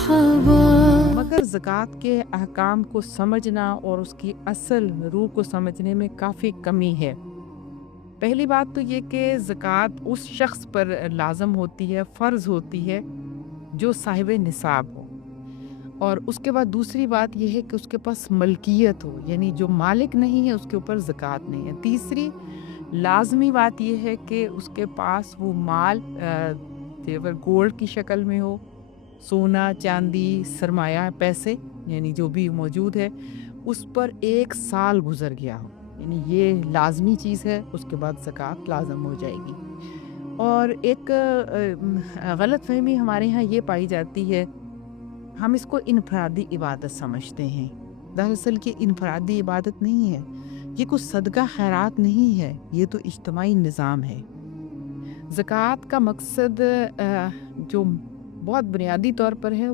مرحبا. مگر زکوٰۃ کے احکام کو سمجھنا اور اس کی اصل روح کو سمجھنے میں کافی کمی ہے۔ پہلی بات تو یہ کہ زکوٰۃ اس شخص پر لازم ہوتی ہے، فرض ہوتی ہے جو صاحب نصاب ہو، اور اس کے بعد دوسری بات یہ ہے کہ اس کے پاس ملکیت ہو، یعنی جو مالک نہیں ہے اس کے اوپر زکوٰۃ نہیں ہے۔ تیسری لازمی بات یہ ہے کہ اس کے پاس وہ مال زیور گولڈ کی شکل میں ہو، سونا چاندی سرمایہ پیسے یعنی جو بھی موجود ہے اس پر 1 سال گزر گیا ہو، یعنی یہ لازمی چیز ہے، اس کے بعد زکوٰۃ لازم ہو جائے گی۔ اور ایک غلط فہمی ہمارے ہاں یہ پائی جاتی ہے، ہم اس کو انفرادی عبادت سمجھتے ہیں۔ دراصل یہ انفرادی عبادت نہیں ہے، یہ کوئی صدقہ خیرات نہیں ہے، یہ تو اجتماعی نظام ہے۔ زکوٰۃ کا مقصد جو بہت بنیادی طور پر ہے